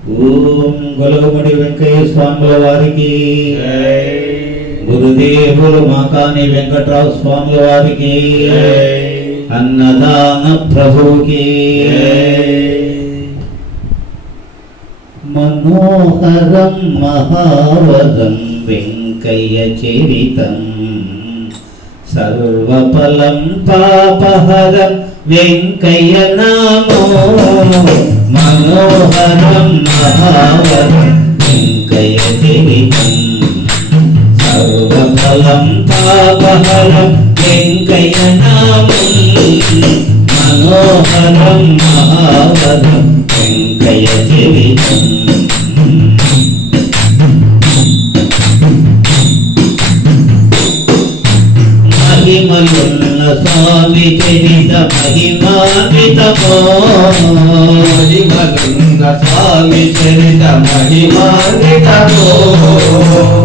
ఓం గొలగముడి వెంకయ్య స్వాముల వారికి గురుదేవులు మాకాని వెంకట్రావు స్వాముల వారికి అన్నదాన ప్రభుకి మనోహరం మహావరం వెంకయ్య చరితం సర్వఫలం పాపహరం వెంకయ్య నామో మనోహరం మహావరం వెంకయ్య చరితం సర్వఫలం పాపహరం వెంకయ్య నామో మనోహరం మహావరం వెంకయ్య చరితం మహిమలున్న స్వామి చరిత మహిమాన్వితమో మహిమలున్న స్వామి చరిత మహిమాన్వితమో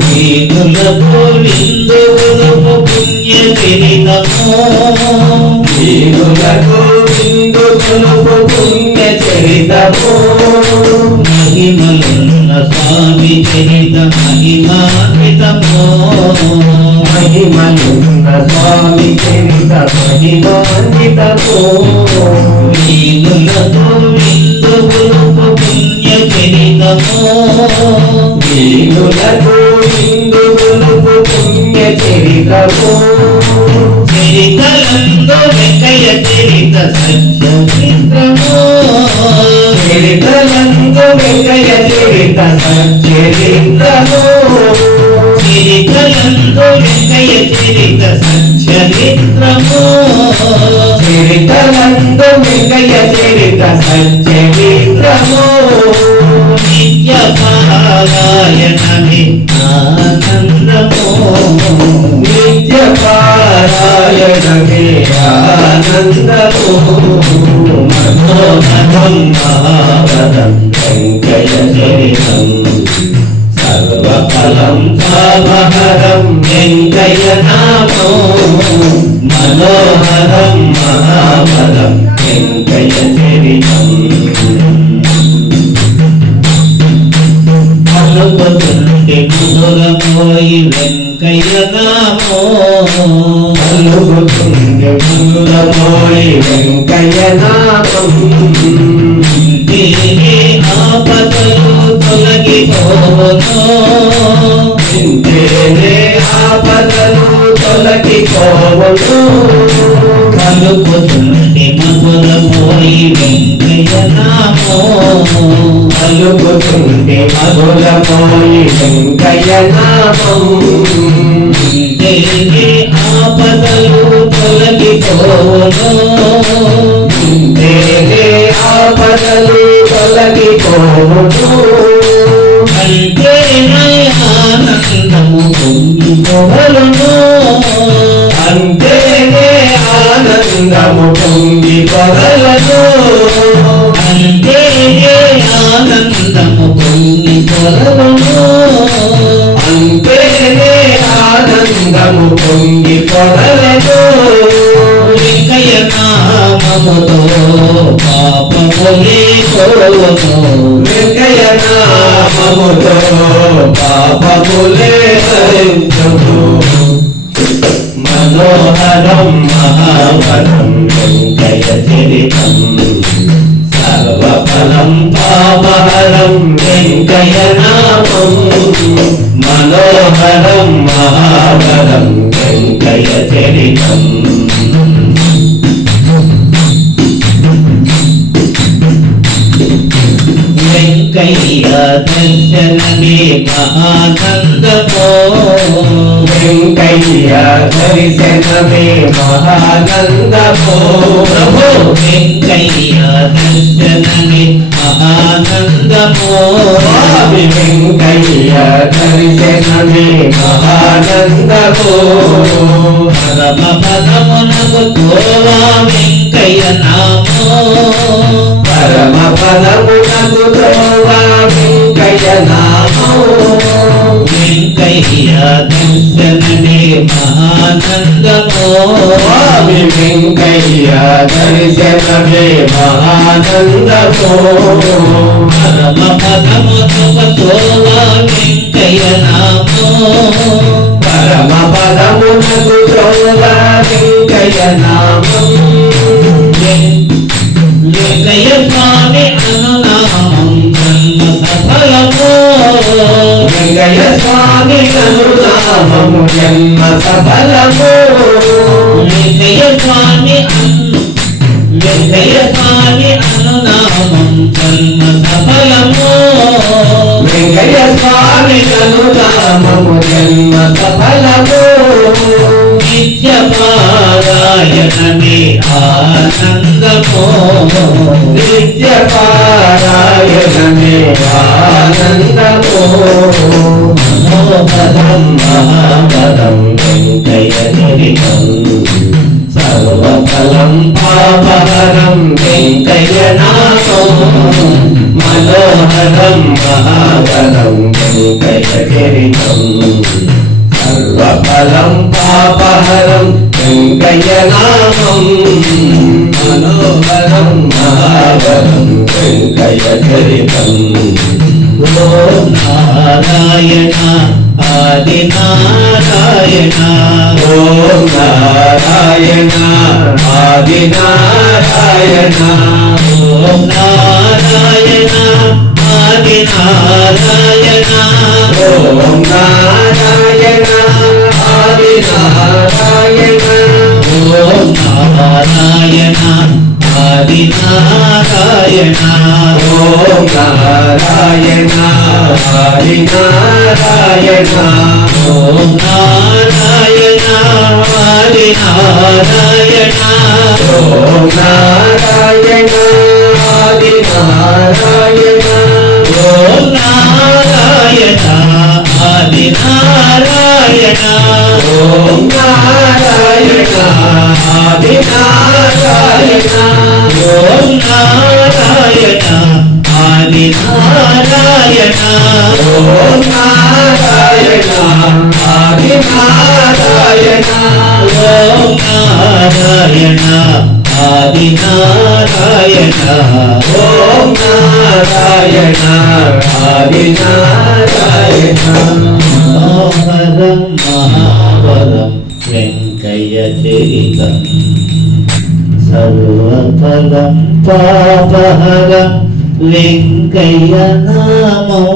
వీణులతో విందువులకు పుణ్య చరితమో వీణులకు విందువులకు పుణ్య చరితమో మహిమలున్న స్వామి చరిత మహిమాన్వితమో మహిమలున్న స్వామి చరిత మహిమాన్వితమో వీణులతో విందువులకు పుణ్య చరితమో వీణులకు విందువులకు పుణ్య చరితమో చరితలందు వెంకయ్య చరిత సత్యమిత్రమో చరితలందు వెంకయ్య చరిత సచ్చరిత్రమో చరితలందు వెంకయ్య చరిత సచ్చరిత్రమో చరితలందు వెంకయ్య చరిత సచ్చరిత్రమో నిత్య పారాయణమే ఆనందమో నిత్య పారాయణమే ఆనందమో మనోహరం మహావరం వెంకయ్య చరితం సర్వఫలం పాపహరం వెంకయ్య నామో మనోహరం మహావరం వెంకయ్య చరితం పలుకుతుంటే మధురమోయి వెంకయ్య నామో పలుకుతుండే మధురమోయి వెంకయ్య నామం ఇంటిని ఆపదలు తొలగిపోను ఇంతేనే ఆపదలు తొలగిపోవును పలుకుతుంటే మధురమోయి వెంకయ్య నామో పలుకుతుండే మధురమోయి వెంకయ్య నామం ఇంటిని ఆపదలు తొలగిపోను ఇంతేనే ఆపదలు తొలగిపోవును అంటే ఆనందము పొంగిపోవలను అంతేనే ఆనందము పొంగి పొరలను అంటే ఆనందము పొంగిపోవలను అంతేనే ఆనందము పొంగి పొరలను వెంకయ్య నామముతో పాపములే పోవను వెంకయ్య నామముతో పాపములే హరించును మనోహరం మహావరం వెంకయ్య చరితం సర్వఫలం పాపహరం వెంకయ్య నామం మనోహరం మహావరం వెంకయ్య చరితం వెంకయ్య దర్శనమే మహానందమో వెంకయ్య దర్శనమే మహానందమో ప్రభు వెంకయ్య దర్శనమే మహానందమో స్వామి వెంకయ్య దర్శనమే మహానందమో పరమ పదమునకు తోవా వెంకయ్య నామో పరమ పదమునకు తోవా వెంకయ్య నామో వెంకయ్య దర్శనమే మహానందమో స్వామి వెంకయ్య దర్శనమే మహానందమో పరమ పద పరమ పదమునకు త్రోవ వెంకయ్య నామం వెంకయ్య స్వామి అనునామం జన్మ సఫలము వెంకయ్య స్వామి అనునామము జన్మ సఫలము వెంకయ్య స్వామి అనునామం జన్మ సఫలము వెంకయ్య స్వామి అనునామము జన్మ సఫలము నిత్య పారాయణమే ఆనందము నిత్య పారాయణమే ఆనందము మనోహరం మహాపదం వెంకయ్య చరితం సర్వఫలం పాపహరం వెంకయ్య నామం మనోహరం మహాపదం వెంకయ్య చరితం సర్వఫలం పాపహరం వెంకయ్య నామం మనోహరం మహాపదం వెంకయ్య చరితం ఓం నారాయణ ఆది నారాయణ ఓం నారాయణ ఆది నారాయణ ఓం నారాయణ ఆది నారాయణ ఓం నారాయణ ఆది నారాయణ ఓం నారాయణ ఆది నారాయణ ఓం నారాయణ ఆది నారాయణ ఓం నారాయణ ఆది నారాయణ ఓం నారాయణ ఆది నారాయణ ఓం నారాయణ ఆది నారాయణ ఓం నారాయణ ఆది నారాయణ ఓం నారాయణ ఆది నారాయణ ఓం నారాయణ ఆది నారాయణ ఓం నారాయణ ఆది నారాయణ ఓం నారాయణ ఆది నారాయణ మనోహరం మహాబలం వెంకయ్య చరితం సర్వఫలం పాపహరం వెంకయ్య నామం